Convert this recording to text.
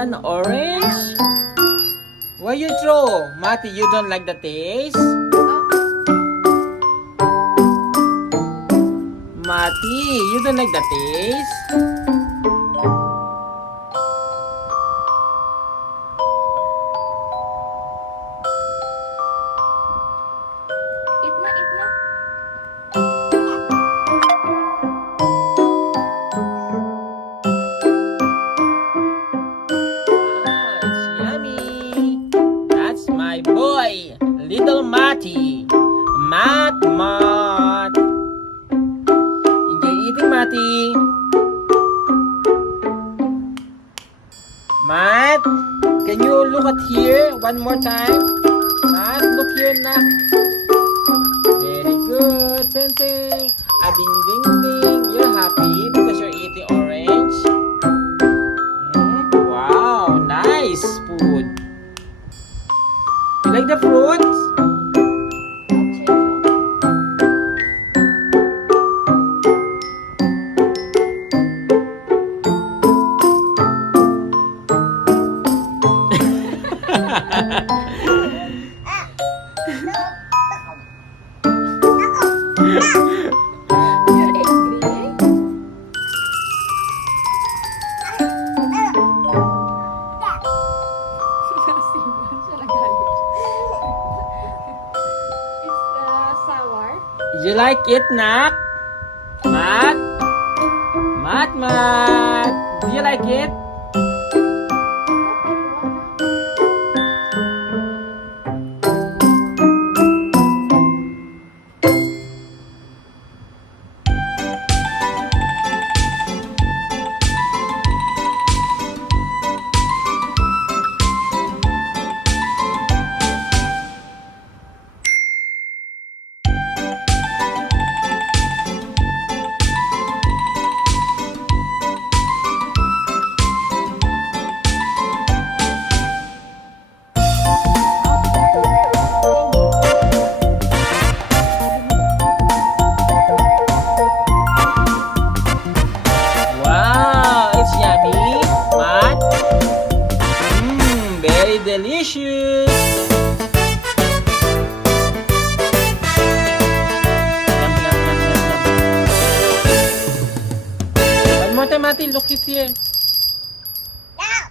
an orange? Why you throw? Matty, you don't like the taste? Matty, you don't like the taste? Eat na, eat na. Ah, it's yummy. That's my boy, little Matty. Mat. Enjoy eating, Matty. Matt, can you look at here one more time? Matt, look here na. Very good, Sensei. Ding ding ding. You're happy because you're eating orange. Wow, nice food. You like the fruits? You're angry? Nasiman siya, nagalit. It's sour. You like it, Nak? Matt? Matt? Do you like it? Wow, it's yummy, Matt. Very delicious. Yum, yum, yum, yum, yum. One more time, Matty. Look it here. Ah.